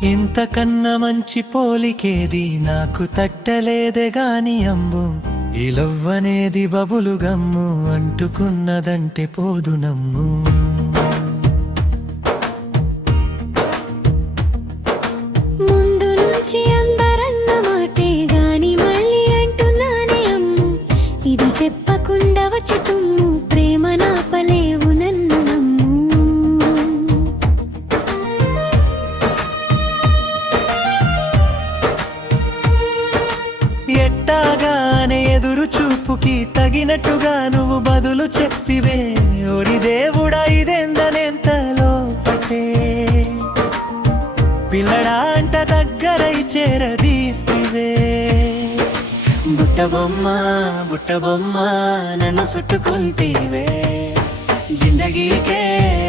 ఇంతకన్నా మంచి పోలికేది నాకు తట్టలేదే గాని అంబు ఈ లవ్వనేది బబులు గమ్ము అంటుకున్నదంటే పోదు నమ్ము ముందు నుంచి అందరన్న మాటే గాని మళ్ళీ అంటున్నానే అమ్ము ఇది చెప్పకుండా వచ్చి తుమ్ము ప్రేమ నాపలేవు నన్ను నమ్ము ఎట్టాగానే ఎదురు చూపుకి తగినట్టుగా నువ్వు బదులు చెప్పివే ఓరి దేవుడా ఇదెందనెంతలో పట్టే పిల్లడా అంట దగ్గరై చేరదీస్తివే బుట్టబొమ్మ బుట్టబొమ్మ నన్ను చుట్టుకుంటివే జిందగీకే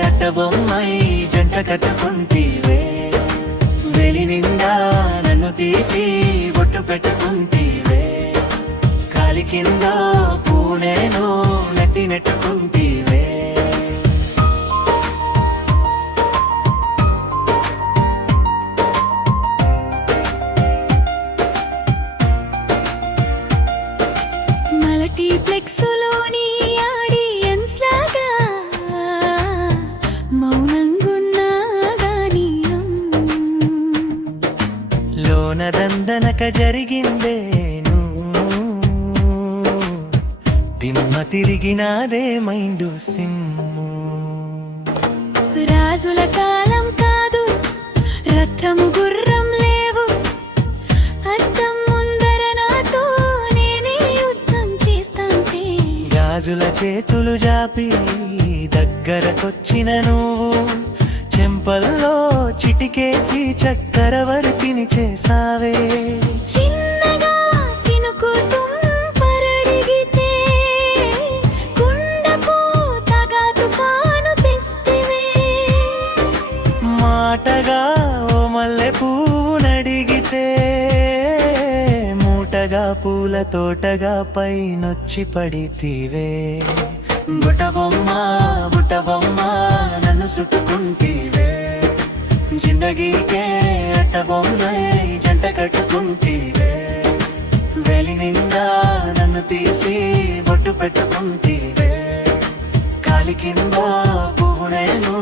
అట్టబొమ్మై జంట కట్టుకుంటివే వెలి నిండా నన్ను తీసి బొట్టు పెట్టుకుంటివే కాలి కింద పూనేను నెత్తి నెట్టుకుంటివే మల్టీప్లెక్స్లోని ఆడియన్స్ లాగా మౌనంగున్నా గాని లోన దందనక జరిగిందేను దిమ్మ తిరిగినాదే మైండు సిమ్ము రాజుల కాలం కాదు రథము గుర్రం లేవు అద్దం ముందర నాతో నేనే యుద్ధం చేస్తాంటే గాజుల చేతులు జాపి దగ్గరకొచ్చిన నువ్వు చెంపల్లో చిటికేసి చక్కెర వరకిని చేసావే చిన్నగా సినుకు తుంపరడిగితే గుండెకు తగా తుఫాను తెస్తివే మాటగా ఓ మల్లె పువ్వు నడిగితే మూటగా పూల తోటగా పైనొచ్చి పడితివే బుట్టబొమ్మ బుట్టబొమ్మ నన్ను చుట్టుకుంటివే జిందగీకే అట్టబొమ్మై జంట కట్టుకుంటివే వెలి నిండా నన్ను తీసి బొట్టు పెట్టుకుంటివే కాలి కింద పువ్వు నేను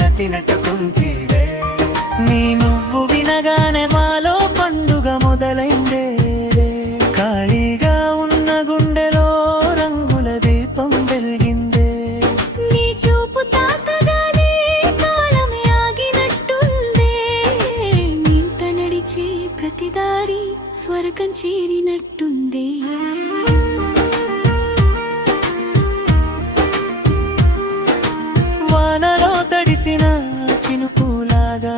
నెత్తి నెట్టుకుంటివే నీ నువ్వు వినగానే మాలో పండుగ మొదలైందే ఖాళీగా ఉన్న గుండెలో రంగుల దీపం వెలిగిందే నీ చూపు తాకగానే కాలమే ఆగినట్టుందే నీంత నడిచే ప్రతి దారి స్వర్గం చేరినట్టుందే వానలో తడిసిన చినుకులాగా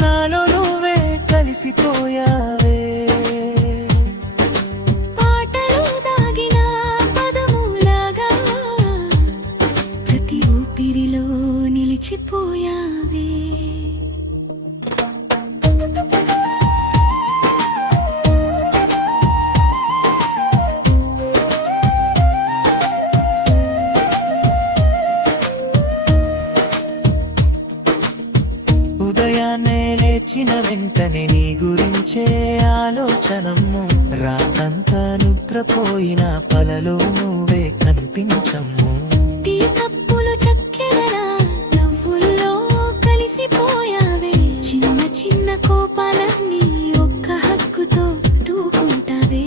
నాలో నువ్వే కలిసిపోయావే పాటలు దాగిన పదములాగా ప్రతి ఊపిరిలో నిలిచిపోయావే ఉదయాన్నే లేచిన వెంటనే నీ గురించే ఆలోచనమ్ము రాతంతా నిద్రపోయిన పలలో నువ్వే కనిపించమ్ము టీ కప్పులు చక్కెరలా నవ్వుల్లో కలిసిపోయావే చిన్న చిన్న కోపాలన్నీ ఒక్క హక్కుతో దూకుంటావే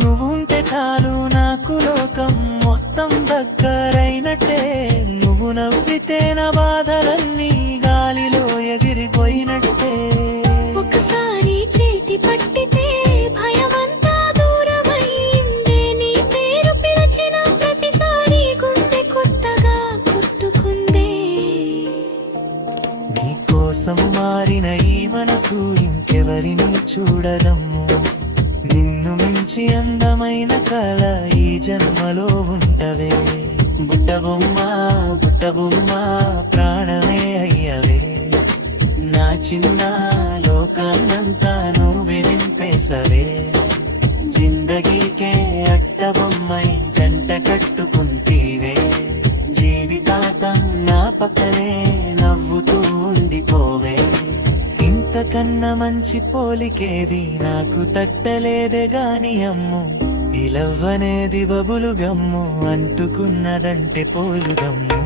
నువ్వుంటే చాలు నాకు లోకం మొత్తం దగ్గరైనట్టే నువ్వు నవ్వితే నా బాధలన్నీ గాలిలో ఎగిరిపోయినట్టే ఒకసారి చేతి పట్టితే భయమంతా దూరమైందే నీ పేరు పిలిచిన ప్రతిసారి గుండె కొత్తగా కొట్టుకుందే నీ కోసం మారిన ఈ మనసు ఇంకెవరిని చూడదమ్ము నిన్ను మించి అందమైన కళ ఈ జన్మలో ఉంటవే బుట్టబొమ్మ బుట్టబొమ్మ ప్రాణమే అయ్యవే నా చిన్న లోకాన్నంతా నువ్వే నింపేసవే జిందగీకే అట్టబొమ్మై జంట కట్టుకుంటీవే మంచి పోలికేది నాకు తట్టలేదే గాని అమ్ము ఈ లవ్ అనేది బబులు గమ్ము అంటుకున్నదంటే పోలు గమ్ము